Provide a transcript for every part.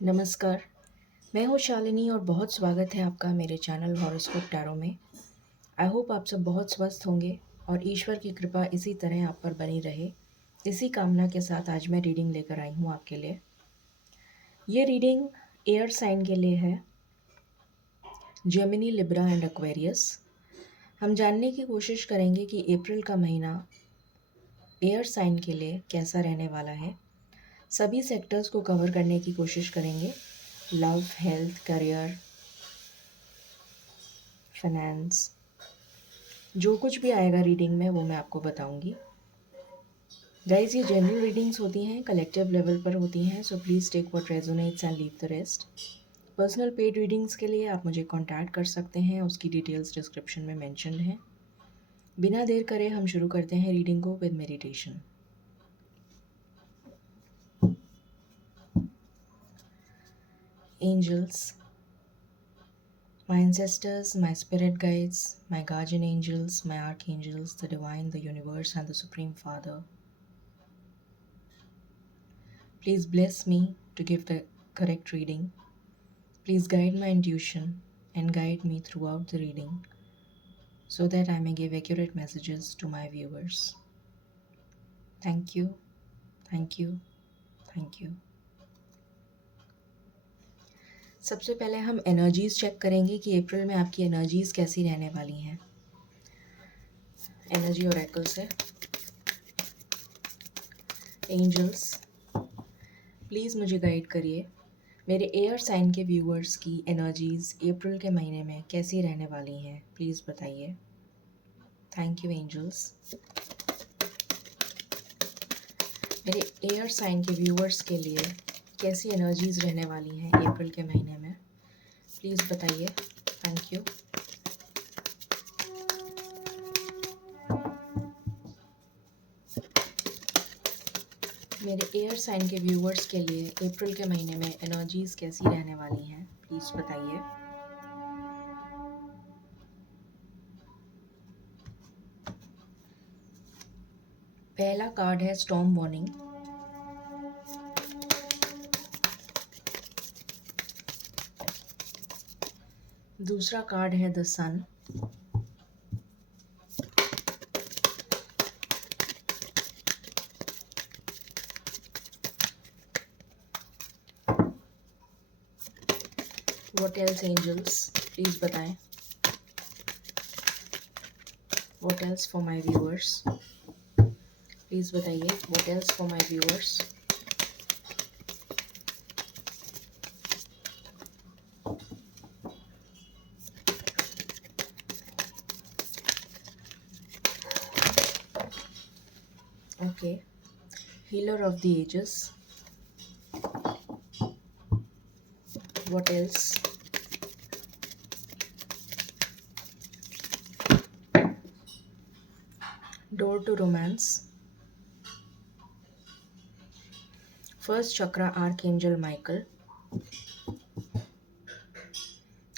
नमस्कार, मैं हूँ शालिनी और बहुत स्वागत है आपका मेरे चैनल हॉरोस्कोप टैरो में। आई होप आप सब बहुत स्वस्थ होंगे और ईश्वर की कृपा इसी तरह आप पर बनी रहे। इसी कामना के साथ आज मैं रीडिंग लेकर आई हूँ आपके लिए। ये रीडिंग एयर साइन के लिए है, जेमिनी, लिब्रा एंड एक्वेरियस। हम जानने की कोशिश करेंगे कि अप्रैल का महीना एयर साइन के लिए कैसा रहने वाला है। सभी सेक्टर्स को कवर करने की कोशिश करेंगे, लव, हेल्थ, करियर, फाइनेंस, जो कुछ भी आएगा रीडिंग में वो मैं आपको बताऊंगी। गाइज, ये जनरल रीडिंग्स होती हैं, कलेक्टिव लेवल पर होती हैं, so please take what resonates and leave the rest. Personal paid readings के लिए आप मुझे कांटेक्ट कर सकते हैं, उसकी डिटेल्स डिस्क्रिप्शन में मेंशन्ड हैं। बिना देर करे हम शुरू करते हैं रीडिंग को with meditation. Angels, my ancestors, my spirit guides, my guardian angels, my archangels, the divine, the universe, and the Supreme Father. Please bless me to give the correct reading. Please guide my intuition and guide me throughout the reading so that I may give accurate messages to my viewers. Thank you, thank you, thank you. सबसे पहले हम energies check करेंगे कि अप्रैल में आपकी energies कैसी रहने वाली हैं। एनर्जी ओरेकल से एंजल्स, प्लीज़ मुझे गाइड करिए, मेरे एयर साइन के व्यूअर्स की एनर्जीज अप्रैल के महीने में कैसी रहने वाली हैं, प्लीज़ बताइए। Thank you angels. मेरे एयर साइन के व्यूअर्स के लिए कैसी एनर्जीज रहने वाली हैं अप्रैल के महीने में, प्लीज़ बताइए। Thank you. मेरे एयर साइन के व्यूअर्स के लिए अप्रैल के महीने में एनर्जीज कैसी रहने वाली हैं, प्लीज़ बताइए। पहला कार्ड है स्टॉर्म वार्निंग। दूसरा कार्ड है the sun. What else angels, please बताएं। What else for my viewers, please बताइए। What else for my viewers. Okay, healer of the ages. What else. Door to romance. First chakra archangel Michael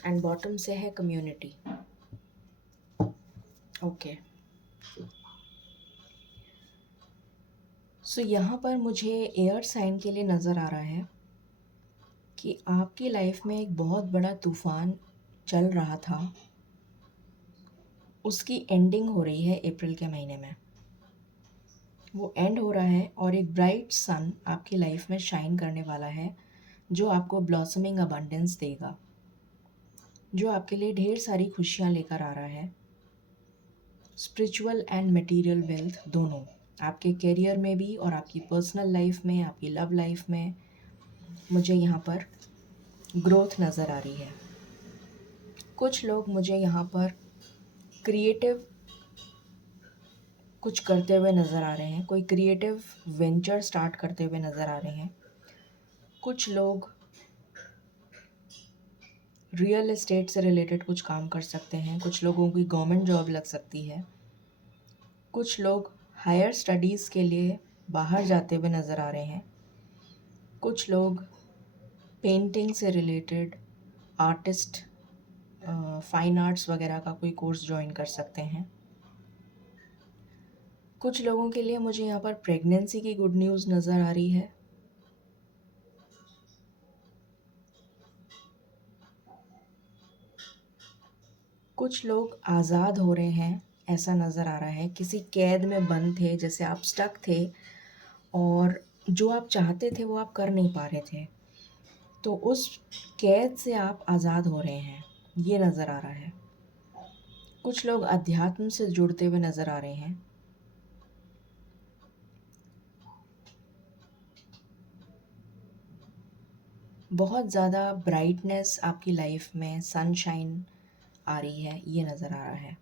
and bottom से है community. Okay, सो यहाँ पर मुझे air sign के लिए नज़र आ रहा है कि आपकी लाइफ में एक बहुत बड़ा तूफान चल रहा था, उसकी एंडिंग हो रही है अप्रैल के महीने में। वो एंड हो रहा है और एक ब्राइट सन आपकी लाइफ में शाइन करने वाला है, जो आपको ब्लॉसमिंग अबंडेंस देगा, जो आपके लिए ढेर सारी खुशियाँ लेकर आ रहा है। स्पिरिचुअल एंड मटेरियल वेल्थ दोनों, आपके करियर में भी और आपकी पर्सनल लाइफ में, आपकी लव लाइफ में मुझे यहाँ पर ग्रोथ नज़र आ रही है। कुछ लोग मुझे यहाँ पर क्रिएटिव कुछ करते हुए नज़र आ रहे हैं, कोई क्रिएटिव वेंचर स्टार्ट करते हुए नज़र आ रहे हैं। कुछ लोग रियल एस्टेट से रिलेटेड कुछ काम कर सकते हैं, कुछ लोगों की गवर्नमेंट जॉब लग सकती है, कुछ लोग हायर स्टडीज़ के लिए बाहर जाते हुए नज़र आ रहे हैं, कुछ लोग पेंटिंग से रिलेटेड आर्टिस्ट, फाइन आर्ट्स वगैरह का कोई कोर्स ज्वाइन कर सकते हैं। कुछ लोगों के लिए मुझे यहाँ पर प्रेगनेंसी की गुड न्यूज़ नज़र आ रही है। कुछ लोग आज़ाद हो रहे हैं, ऐसा नज़र आ रहा है। किसी कैद में बंद थे, जैसे आप स्टक थे और जो आप चाहते थे वो आप कर नहीं पा रहे थे। तो उस कैद से आप आज़ाद हो रहे हैं, ये नज़र आ रहा है। कुछ लोग अध्यात्म से जुड़ते हुए नज़र आ रहे हैं। बहुत ज़्यादा ब्राइटनेस आपकी लाइफ में, सनशाइन आ रही है, ये नज़र आ रहा है।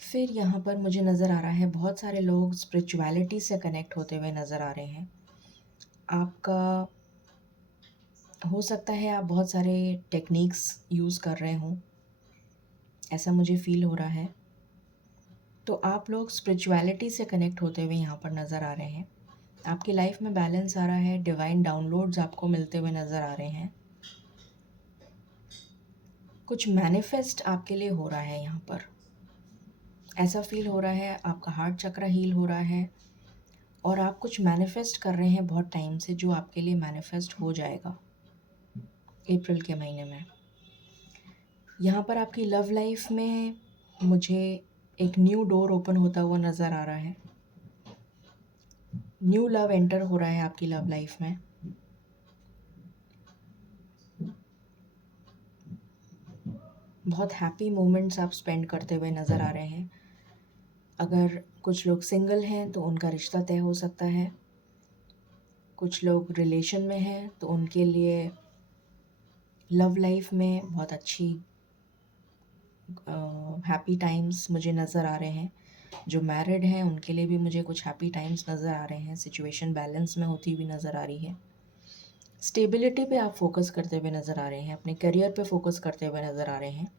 फिर यहाँ पर मुझे नज़र आ रहा है बहुत सारे लोग स्पिरिचुअलिटी से कनेक्ट होते हुए नज़र आ रहे हैं। आपका हो सकता है आप बहुत सारे टेक्निक्स यूज़ कर रहे हों, ऐसा मुझे फ़ील हो रहा है। तो आप लोग स्पिरिचुअलिटी से कनेक्ट होते हुए यहाँ पर नज़र आ रहे हैं। आपकी लाइफ में बैलेंस आ रहा है, डिवाइन डाउनलोड्स आपको मिलते हुए नज़र आ रहे हैं। कुछ मैनिफेस्ट आपके लिए हो रहा है यहाँ पर, ऐसा फील हो रहा है। आपका हार्ट चक्र हील हो रहा है और आप कुछ मैनिफेस्ट कर रहे हैं बहुत टाइम से, जो आपके लिए मैनिफेस्ट हो जाएगा अप्रैल के महीने में। यहाँ पर आपकी लव लाइफ में मुझे एक न्यू डोर ओपन होता हुआ नज़र आ रहा है। न्यू लव एंटर हो रहा है आपकी लव लाइफ में। बहुत हैप्पी मोमेंट्स आप स्पेंड करते हुए नज़र आ रहे हैं। अगर कुछ लोग सिंगल हैं तो उनका रिश्ता तय हो सकता है। कुछ लोग रिलेशन में हैं तो उनके लिए लव लाइफ में बहुत अच्छी हैप्पी टाइम्स मुझे नज़र आ रहे हैं। जो मैरिड हैं उनके लिए भी मुझे कुछ हैप्पी टाइम्स नज़र आ रहे हैं। सिचुएशन बैलेंस में होती हुई नज़र आ रही है। स्टेबिलिटी पे आप फोकस करते हुए नज़र आ रहे हैं, अपने करियर पे फोकस करते हुए नज़र आ रहे हैं।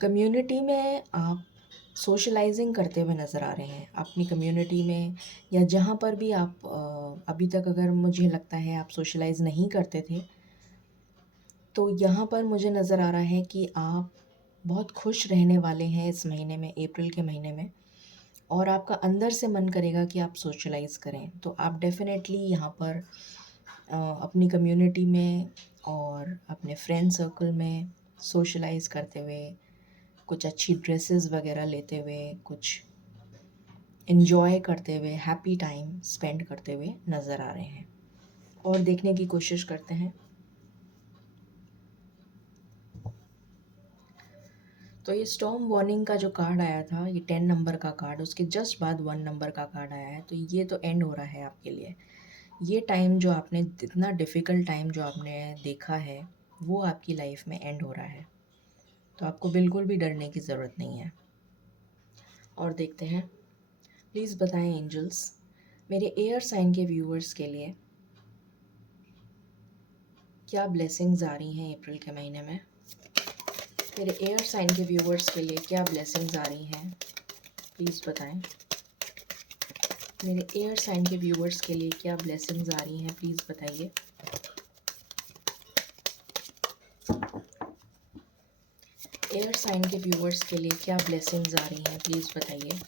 कम्युनिटी में आप सोशलाइजिंग करते हुए नज़र आ रहे हैं। अपनी कम्युनिटी में या जहाँ पर भी आप अभी तक, अगर मुझे लगता है आप सोशलाइज नहीं करते थे, तो यहाँ पर मुझे नज़र आ रहा है कि आप बहुत खुश रहने वाले हैं इस महीने में, अप्रैल के महीने में। और आपका अंदर से मन करेगा कि आप सोशलाइज़ करें, तो आप डेफ़िनेटली यहाँ पर अपनी कम्युनिटी में और अपने फ्रेंड सर्कल में सोशलाइज़ करते हुए, कुछ अच्छी ड्रेसेस वगैरह लेते हुए, कुछ इन्जॉय करते हुए, हैप्पी टाइम स्पेंड करते हुए नज़र आ रहे हैं। और देखने की कोशिश करते हैं। तो ये स्टॉर्म वार्निंग का जो कार्ड आया था, ये 10 नंबर का कार्ड, उसके जस्ट बाद 1 नंबर का कार्ड आया है। तो ये तो एंड हो रहा है आपके लिए। ये टाइम जो आपने, इतना डिफ़िकल्ट टाइम जो आपने देखा है, वो आपकी लाइफ में एंड हो रहा है। तो आपको बिल्कुल भी डरने की ज़रूरत नहीं है। और देखते हैं, प्लीज़ बताएं एंजल्स, मेरे एयर साइन के व्यूअर्स के लिए क्या ब्लेसिंग्स आ रही हैं अप्रैल के महीने में। मेरे एयर साइन के व्यूअर्स के लिए क्या ब्लेसिंग्स आ रही हैं, प्लीज़ बताएं। मेरे एयर साइन के व्यूअर्स के लिए क्या ब्लेसिंग्स आ रही हैं, प्लीज़ बताइए। एयर साइन के व्यूअर्स के लिए क्या ब्लेसिंग्स आ रही हैं, प्लीज़ बताइए।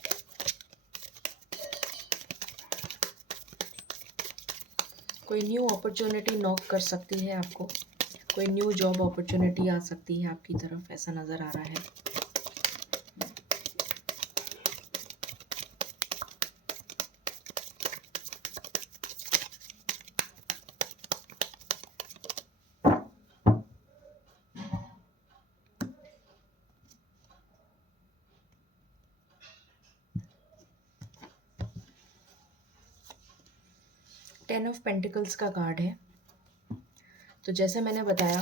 कोई न्यू अपॉर्चुनिटी नॉक कर सकती है आपको, कोई न्यू जॉब अपॉर्चुनिटी आ सकती है आपकी तरफ, ऐसा नज़र आ रहा है। टेन ऑफ पेंटिकल्स का कार्ड है। तो जैसे मैंने बताया,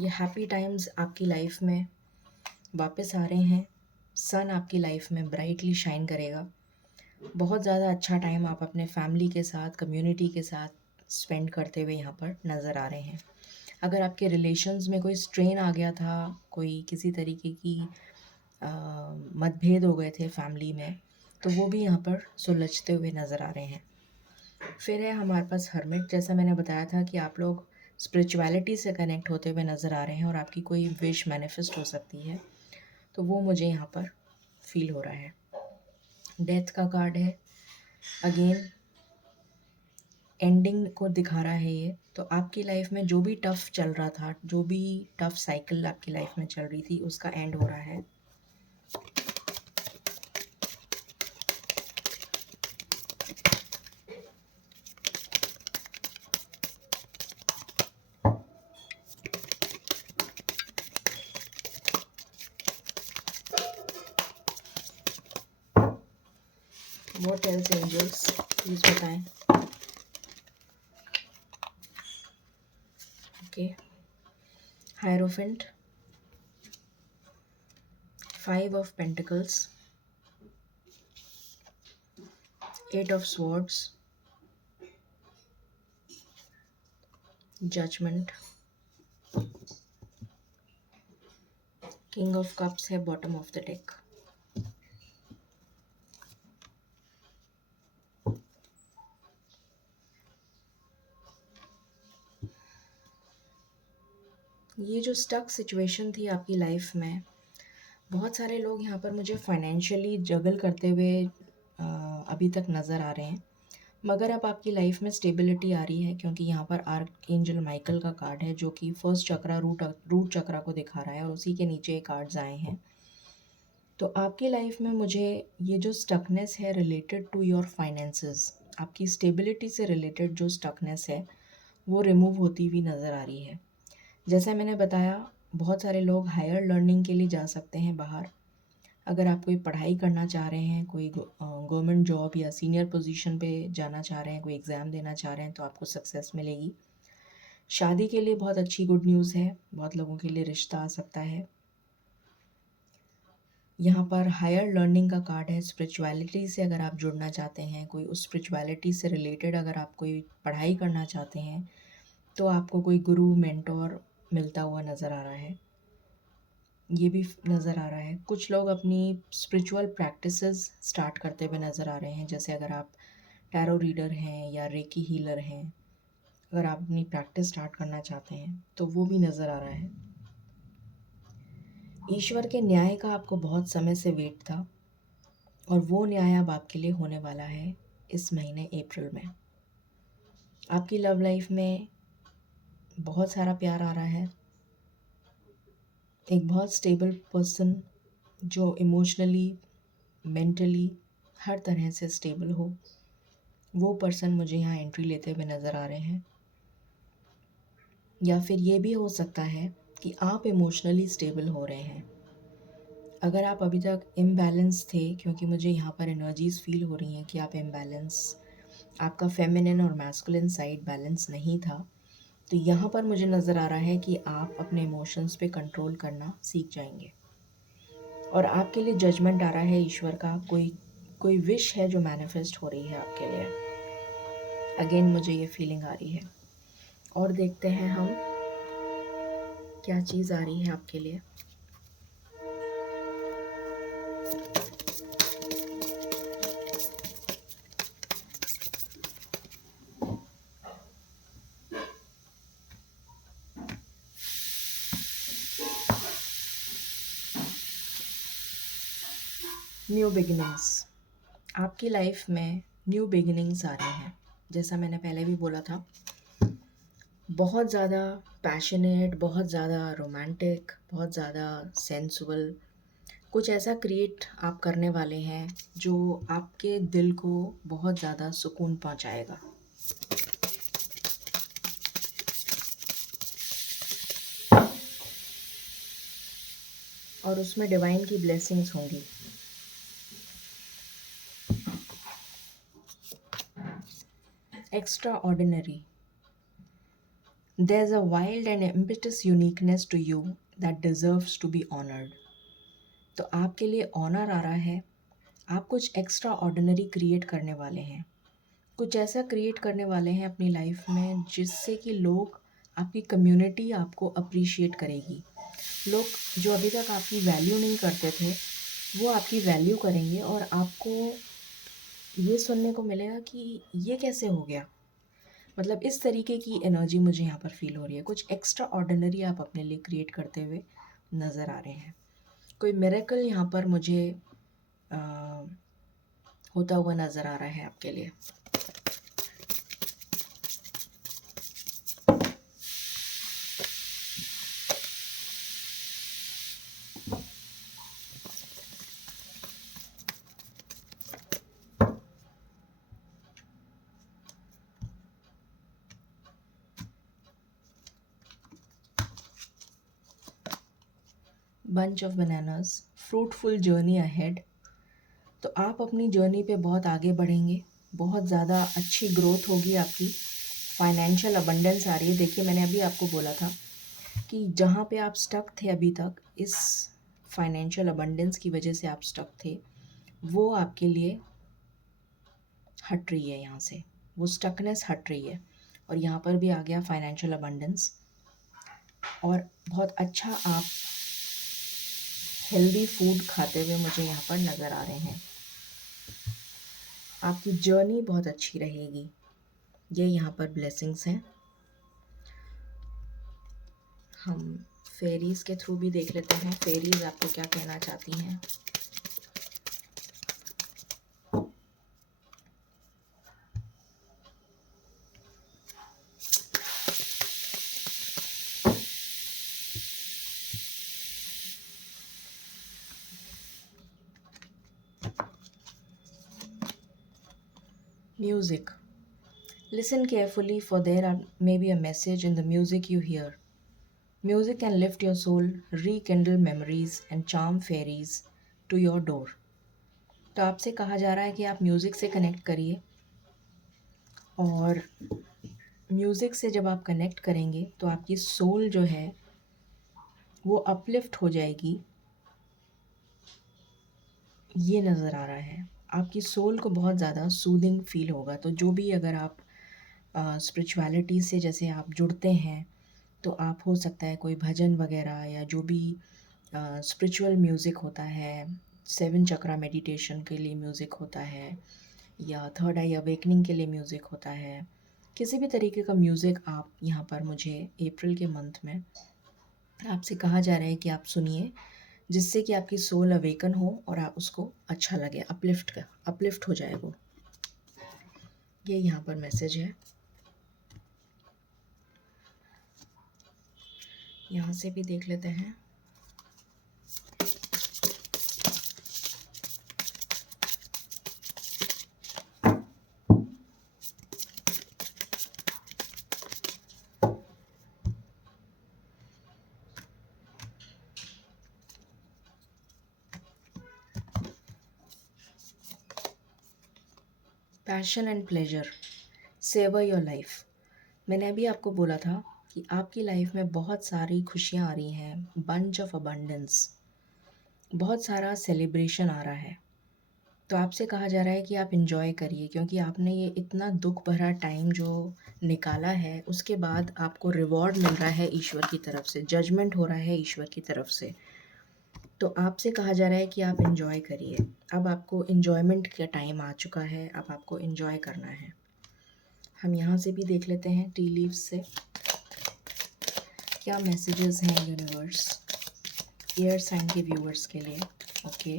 ये हैप्पी टाइम्स आपकी लाइफ में वापस आ रहे हैं। सन आपकी लाइफ में ब्राइटली शाइन करेगा। बहुत ज़्यादा अच्छा टाइम आप अपने फैमिली के साथ, कम्युनिटी के साथ स्पेंड करते हुए यहाँ पर नज़र आ रहे हैं। अगर आपके रिलेशंस में कोई स्ट्रेन आ गया था, कोई किसी तरीके की मतभेद हो गए थे फैमिली में, तो वो भी यहाँ पर सुलझते हुए नज़र आ रहे हैं। फिर है हमारे पास हर्मिट। जैसा मैंने बताया था कि आप लोग स्पिरिचुअलिटी से कनेक्ट होते हुए नज़र आ रहे हैं और आपकी कोई विश मैनिफेस्ट हो सकती है, तो वो मुझे यहाँ पर फील हो रहा है। डेथ का कार्ड है। अगेन एंडिंग को दिखा रहा है ये। तो आपकी लाइफ में जो भी टफ चल रहा था, जो भी टफ साइकिल आपकी लाइफ में चल रही थी, उसका एंड हो रहा है। व्हाट एल्स एंजल्स, प्लीज बताएं। Okay, hierophant, 5 of pentacles, 8 of swords, judgement, king of cups है बॉटम ऑफ द डेक। ये जो स्टक सिचुएशन थी आपकी लाइफ में, बहुत सारे लोग यहाँ पर मुझे फाइनेंशियली जगल करते हुए अभी तक नज़र आ रहे हैं, मगर अब आपकी लाइफ में स्टेबिलिटी आ रही है, क्योंकि यहाँ पर आर्क एंजल माइकल का कार्ड है जो कि फर्स्ट चक्रा रूट चक्रा को दिखा रहा है, और उसी के नीचे कार्ड्स आए हैं। तो आपकी लाइफ में मुझे ये जो स्टकनेस है रिलेटेड टू योर फाइनेंसेस, आपकी स्टेबिलिटी से रिलेटेड जो स्टकनेस है वो रिमूव होती हुई नज़र आ रही है। जैसा मैंने बताया, बहुत सारे लोग हायर लर्निंग के लिए जा सकते हैं बाहर। अगर आप कोई पढ़ाई करना चाह रहे हैं, कोई गवर्नमेंट जॉब या सीनियर पोजीशन पे जाना चाह रहे हैं, कोई एग्ज़ाम देना चाह रहे हैं, तो आपको सक्सेस मिलेगी। शादी के लिए बहुत अच्छी गुड न्यूज़ है, बहुत लोगों के लिए रिश्ता आ सकता है। यहाँ पर हायर लर्निंग का कार्ड है। स्पिरिचुअलिटी से अगर आप जुड़ना चाहते हैं, कोई उस स्पिरिचुअलिटी से रिलेटेड अगर आप कोई पढ़ाई करना चाहते हैं, तो आपको कोई गुरु मेंटोर मिलता हुआ नज़र आ रहा है। ये भी नज़र आ रहा है कुछ लोग अपनी स्पिरिचुअल प्रैक्टिसेस स्टार्ट करते हुए नज़र आ रहे हैं। जैसे अगर आप टैरो रीडर हैं या रेकी हीलर हैं, अगर आप अपनी प्रैक्टिस स्टार्ट करना चाहते हैं तो वो भी नज़र आ रहा है। ईश्वर के न्याय का आपको बहुत समय से वेट था, और वो न्याय अब आपके लिए होने वाला है इस महीने अप्रैल में। आपकी लव लाइफ में बहुत सारा प्यार आ रहा है। एक बहुत स्टेबल पर्सन जो इमोशनली, मेंटली हर तरह से स्टेबल हो, वो पर्सन मुझे यहाँ एंट्री लेते हुए नज़र आ रहे हैं। या फिर ये भी हो सकता है कि आप इमोशनली स्टेबल हो रहे हैं। अगर आप अभी तक इम्बैलेंस थे, क्योंकि मुझे यहाँ पर एनर्जीज फील हो रही हैं कि आप इम्बैलेंस, आपका फेमिनिन और मैस्कुलिन साइड बैलेंस नहीं था, तो यहाँ पर मुझे नज़र आ रहा है कि आप अपने इमोशंस पे कंट्रोल करना सीख जाएंगे। और आपके लिए जजमेंट आ रहा है ईश्वर का, कोई विश है जो मैनिफेस्ट हो रही है आपके लिए। अगेन मुझे ये फीलिंग आ रही है। और देखते हैं हम क्या चीज़ आ रही है आपके लिए। न्यू बिगिनिंग्स, आपकी लाइफ में न्यू बिगिनिंग्स आ रही हैं। जैसा मैंने पहले भी बोला था, बहुत ज़्यादा पैशनेट, बहुत ज़्यादा रोमांटिक, बहुत ज़्यादा सेंसुअल कुछ ऐसा क्रिएट आप करने वाले हैं जो आपके दिल को बहुत ज़्यादा सुकून पहुंचाएगा। और उसमें डिवाइन की ब्लेसिंग्स होंगी। Extra ordinary, there's a wild and impetuous uniqueness to you that deserves to be honored। तो आपके लिए ऑनर आ रहा है। आप कुछ एक्स्ट्रा ऑर्डिनरी क्रिएट करने वाले हैं, कुछ ऐसा क्रिएट करने वाले हैं अपनी लाइफ में जिससे कि लोग, आपकी कम्युनिटी आपको अप्रिशिएट करेगी। लोग जो अभी तक आपकी वैल्यू नहीं करते थे, वो आपकी वैल्यू करेंगे, और आपको ये सुनने को मिलेगा कि ये कैसे हो गया। मतलब इस तरीके की एनर्जी मुझे यहाँ पर फील हो रही है। कुछ एक्स्ट्रा ऑर्डिनरी आप अपने लिए क्रिएट करते हुए नज़र आ रहे हैं। कोई मिरेकल यहाँ पर मुझे होता हुआ नज़र आ रहा है आपके लिए। Bunch of bananas, fruitful journey ahead. तो आप अपनी जर्नी पे बहुत आगे बढ़ेंगे, बहुत ज़्यादा अच्छी ग्रोथ होगी आपकी, फाइनेंशियल अबंडेंस आ रही है। देखिए मैंने अभी आपको बोला था कि जहाँ पे आप स्टक थे अभी तक, इस फाइनेंशियल अबंडेंस की वजह से आप स्टक थे, वो आपके लिए हट रही है यहाँ से, वो स्टकनेस हट रही है। और यहाँ पर भी आ गया फाइनेंशियल अबंडेंस, और बहुत अच्छा आप हेल्दी फूड खाते हुए मुझे यहाँ पर नज़र आ रहे हैं। आपकी जर्नी बहुत अच्छी रहेगी, ये यहाँ पर ब्लेसिंग्स हैं। हम फेरीज़ के थ्रू भी देख लेते हैं, फेरीज़ आपको क्या कहना चाहती हैं। Music. Listen carefully, for there may be a message in the music you hear. Music can lift your soul, rekindle memories, and charm fairies to your door. तो आपसे कहा जा रहा है कि आप म्यूज़िक से कनेक्ट करिए, और म्यूज़िक से जब आप कनेक्ट करेंगे तो आपकी सोल जो है वो अपलिफ्ट हो जाएगी, ये नज़र आ रहा है। आपकी सोल को बहुत ज़्यादा सूदिंग फील होगा। तो जो भी अगर आप स्पिरिचुअलिटी से जैसे आप जुड़ते हैं, तो आप हो सकता है कोई भजन वगैरह या जो भी स्पिरिचुअल म्यूज़िक होता है, 7 चक्रा मेडिटेशन के लिए म्यूज़िक होता है, या थर्ड आई अवेकनिंग के लिए म्यूज़िक होता है, किसी भी तरीके का म्यूज़िक आप यहाँ पर मुझे अप्रैल के मंथ में आपसे कहा जा रहा है कि आप सुनिए, जिससे कि आपकी सोल अवेकन हो और आप उसको अच्छा लगे, अपलिफ्ट हो जाए वो। ये यहाँ पर मैसेज है। यहाँ से भी देख लेते हैं। Passion and pleasure, savour your life. मैंने अभी आपको बोला था कि आपकी लाइफ में बहुत सारी खुशियाँ आ रही हैं, बंच ऑफ अबंडेंस, बहुत सारा सेलिब्रेशन आ रहा है। तो आपसे कहा जा रहा है कि आप इन्जॉय करिए, क्योंकि आपने ये इतना दुख भरा टाइम जो निकाला है, उसके बाद आपको रिवॉर्ड मिल रहा है ईश्वर की तरफ से, जजमेंट हो रहा है ईश्वर की तरफ से। तो आपसे कहा जा रहा है कि आप इन्जॉय करिए। अब आपको इन्जॉयमेंट का टाइम आ चुका है, अब आपको इन्जॉय करना है। हम यहाँ से भी देख लेते हैं टी लीव्स से क्या मैसेजेस हैं यूनिवर्स एयर साइन के व्यूअर्स के लिए। ओके,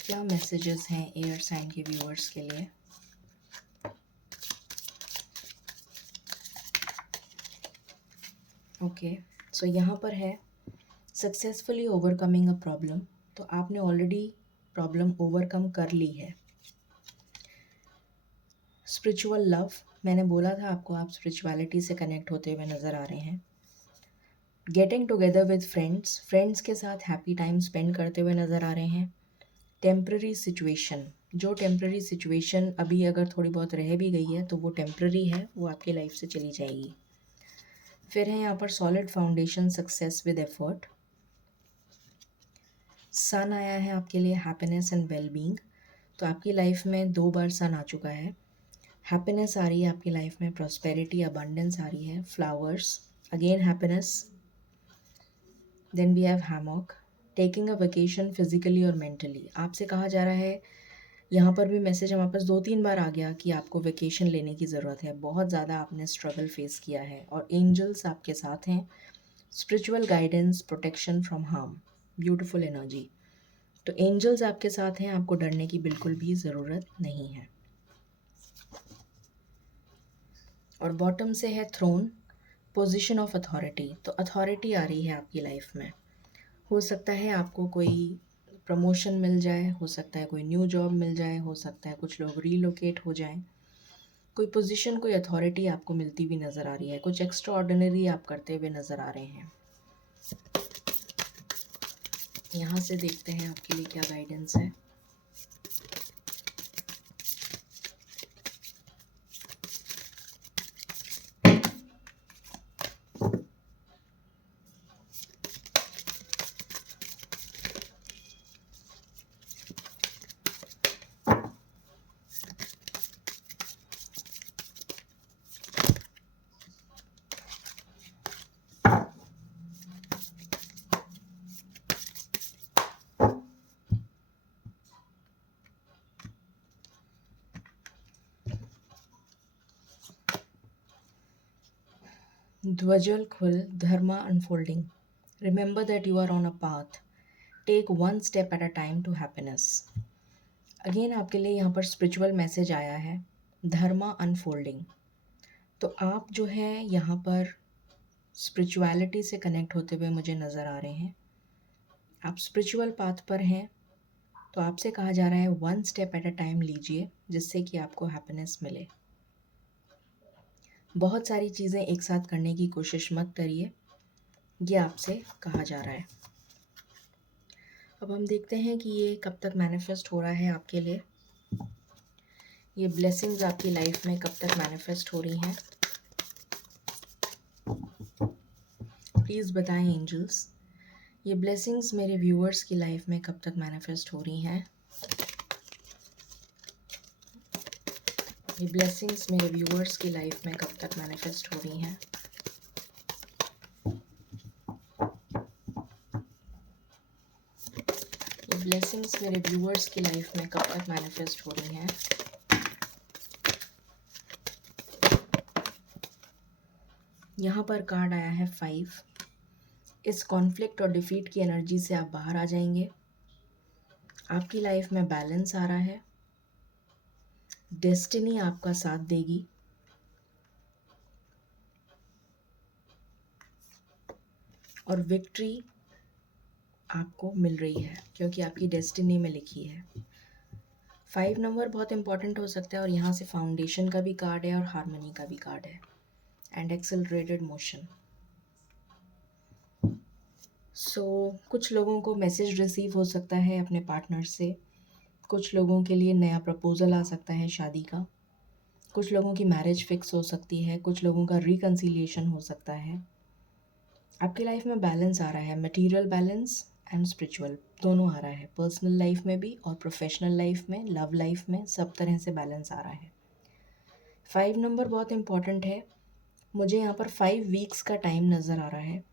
क्या मैसेजेस हैं एयर साइन के व्यूअर्स के लिए। ओके, सो यहाँ पर है सक्सेसफुली ओवरकमिंग अ प्रॉब्लम। तो आपने ऑलरेडी प्रॉब्लम ओवरकम कर ली है। स्पिरिचुअल लव, मैंने बोला था आपको, आप स्पिरिचुअलिटी से कनेक्ट होते हुए नज़र आ रहे हैं। Getting together with friends, friends के साथ हैप्पी टाइम स्पेंड करते हुए नज़र आ रहे हैं। टेम्प्ररी सिचुएशन, जो टेम्प्ररी सिचुएशन अभी अगर थोड़ी बहुत रह भी गई है तो वो टेम्प्ररी है, वो आपकी लाइफ से चली जाएगी। फिर है यहाँ पर solid foundation, success with effort. Sun आया है आपके लिए, हैप्पीनेस एंड वेलबींग। तो आपकी लाइफ में 2 बार सन आ चुका है। हैप्पीनेस आ रही है आपकी लाइफ में, प्रॉस्पेरिटी अबंडेंस आ रही है, flowers, again happiness. Then we have hammock, taking a vacation physically और मेंटली। आपसे कहा जा रहा है, यहाँ पर भी मैसेज हमारे पास 2-3 बार आ गया कि आपको वेकेशन लेने की ज़रूरत है। बहुत ज़्यादा आपने स्ट्रगल फेस किया है और एंजल्स आपके साथ हैं। Spiritual guidance, protection from harm, beautiful energy. तो एंजल्स आपके साथ हैं, आपको डरने की बिल्कुल भी ज़रूरत नहीं है। और बॉटम से है थ्रोन, पोजीशन ऑफ अथॉरिटी। तो अथॉरिटी आ रही है आपकी लाइफ में। हो सकता है आपको कोई प्रमोशन मिल जाए, हो सकता है कोई न्यू जॉब मिल जाए, हो सकता है कुछ लोग रीलोकेट हो जाएं। कोई पोजीशन, कोई अथॉरिटी आपको मिलती हुई नज़र आ रही है, कुछ एक्स्ट्रा ऑर्डिनरी आप करते हुए नज़र आ रहे हैं। यहाँ से देखते हैं आपके लिए क्या गाइडेंस है। ध्वजल खुल dharma unfolding, remember that you are on a path, take one step at a time to happiness. Again आपके लिए यहाँ पर स्पिरिचुअल मैसेज आया है, धर्मा अनफोल्डिंग। तो आप जो है यहाँ पर स्पिरिचुअलिटी से कनेक्ट होते हुए मुझे नज़र आ रहे हैं। आप स्पिरिचुअल पाथ पर हैं, तो आपसे कहा जा रहा है one step at a time लीजिए, जिससे कि आपको हैप्पीनेस मिले। बहुत सारी चीज़ें एक साथ करने की कोशिश मत करिए, ये आपसे कहा जा रहा है। अब हम देखते हैं कि ये कब तक मैनिफेस्ट हो रहा है आपके लिए। ये ब्लेसिंग्स आपकी लाइफ में कब तक मैनिफेस्ट हो रही हैं, प्लीज़ बताएं एंजल्स। ये ब्लेसिंग्स मेरे व्यूअर्स की लाइफ में कब तक मैनिफेस्ट हो रही हैं। ये ब्लेसिंग्स मेरे व्यूअर्स की लाइफ में कब तक मैनिफेस्ट हो रही हैं। ये ब्लेसिंग्स मेरे व्यूअर्स की लाइफ में कब तक मैनिफेस्ट हो रही हैं। यहाँ पर कार्ड आया है 5। इस कॉन्फ्लिक्ट और डिफीट की एनर्जी से आप बाहर आ जाएंगे। आपकी लाइफ में बैलेंस आ रहा है, डेस्टिनी आपका साथ देगी, और विक्ट्री आपको मिल रही है क्योंकि आपकी डेस्टिनी में लिखी है। 5 नंबर बहुत इंपॉर्टेंट हो सकता है, और यहाँ से फाउंडेशन का भी कार्ड है और हार्मनी का भी कार्ड है, एंड एक्सेलरेटेड मोशन। कुछ लोगों को मैसेज रिसीव हो सकता है अपने पार्टनर से, कुछ लोगों के लिए नया प्रपोजल आ सकता है शादी का, कुछ लोगों की मैरिज फिक्स हो सकती है, कुछ लोगों का रिकन्सिलिएशन हो सकता है। आपकी लाइफ में बैलेंस आ रहा है, मटेरियल बैलेंस एंड स्पिरिचुअल दोनों आ रहा है, पर्सनल लाइफ में भी और प्रोफेशनल लाइफ में, लव लाइफ में, सब तरह से बैलेंस आ रहा है। 5 नंबर बहुत इंपॉर्टेंट है। मुझे यहाँ पर 5 वीक्स का टाइम नज़र आ रहा है।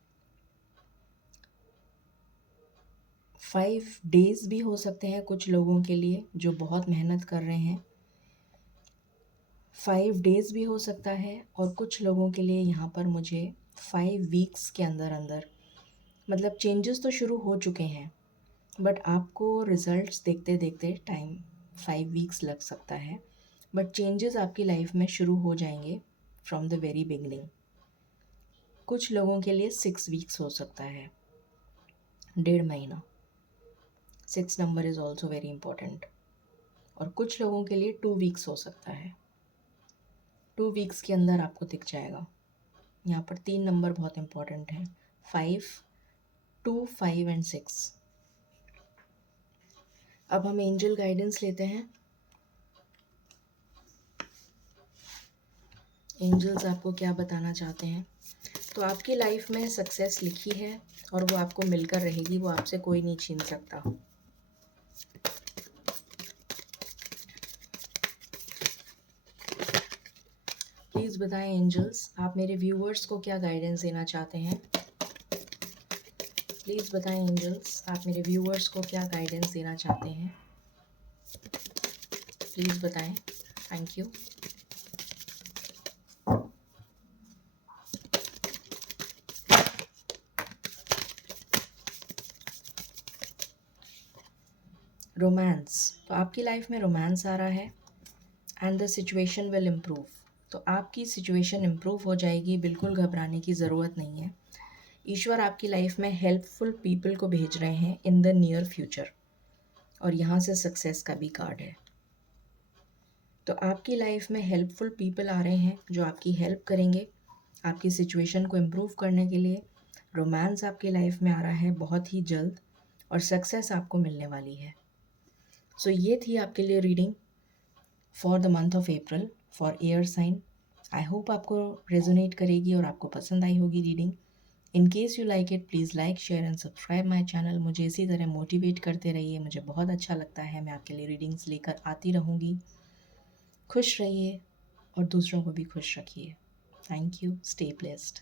5 डेज भी हो सकते हैं कुछ लोगों के लिए जो बहुत मेहनत कर रहे हैं। 5 डेज भी हो सकता है, और कुछ लोगों के लिए यहाँ पर मुझे 5 वीक्स के अंदर अंदर, मतलब चेंजेस तो शुरू हो चुके हैं, बट आपको रिजल्ट्स देखते देखते टाइम 5 वीक्स लग सकता है, बट चेंजेस आपकी लाइफ में शुरू हो जाएंगे फ्रॉम द वेरी बिगनिंग। कुछ लोगों के लिए 6 वीक्स हो सकता है, 1.5 महीना। 6 number is also very important. और कुछ लोगों के लिए 2 वीक्स हो सकता है, 2 वीक्स के अंदर आपको दिख जाएगा। यहाँ पर 3 नंबर बहुत इंपॉर्टेंट है, 5, 2, 5 एंड 6। अब हम एंजल गाइडेंस लेते हैं। एंजल्स आपको क्या बताना चाहते हैं। तो आपकी लाइफ में सक्सेस लिखी है और वो आपको मिलकर रहेगी, वो आपसे कोई नहीं छीन सकता। प्लीज़ बताएं एंजल्स, आप मेरे व्यूअर्स को क्या गाइडेंस देना चाहते हैं। प्लीज़ बताएं एंजल्स, आप मेरे व्यूअर्स को क्या गाइडेंस देना चाहते हैं। प्लीज़ बताएं। Thank you. रोमांस, तो आपकी लाइफ में रोमांस आ रहा है, and the situation will improve. तो आपकी सिचुएशन इम्प्रूव हो जाएगी, बिल्कुल घबराने की ज़रूरत नहीं है। ईश्वर आपकी लाइफ में हेल्पफुल पीपल को भेज रहे हैं इन द नियर फ्यूचर, और यहाँ से सक्सेस का भी कार्ड है। तो आपकी लाइफ में हेल्पफुल पीपल आ रहे हैं जो आपकी हेल्प करेंगे आपकी सिचुएशन को इम्प्रूव करने के लिए। रोमांस आपकी लाइफ में आ रहा है बहुत ही जल्द और सक्सेस आपको मिलने वाली है। सो ये थी आपके लिए reading for the month of April for air sign. I hope आपको रेजोनेट करेगी और आपको पसंद आई होगी reading. In case you like it, please like share and subscribe my channel. मुझे इसी तरह मोटिवेट करते रहिए, मुझे बहुत अच्छा लगता है। मैं आपके लिए रीडिंग्स लेकर आती रहूँगी। खुश रहिए और दूसरों को भी खुश रखिए। Thank you. Stay blessed.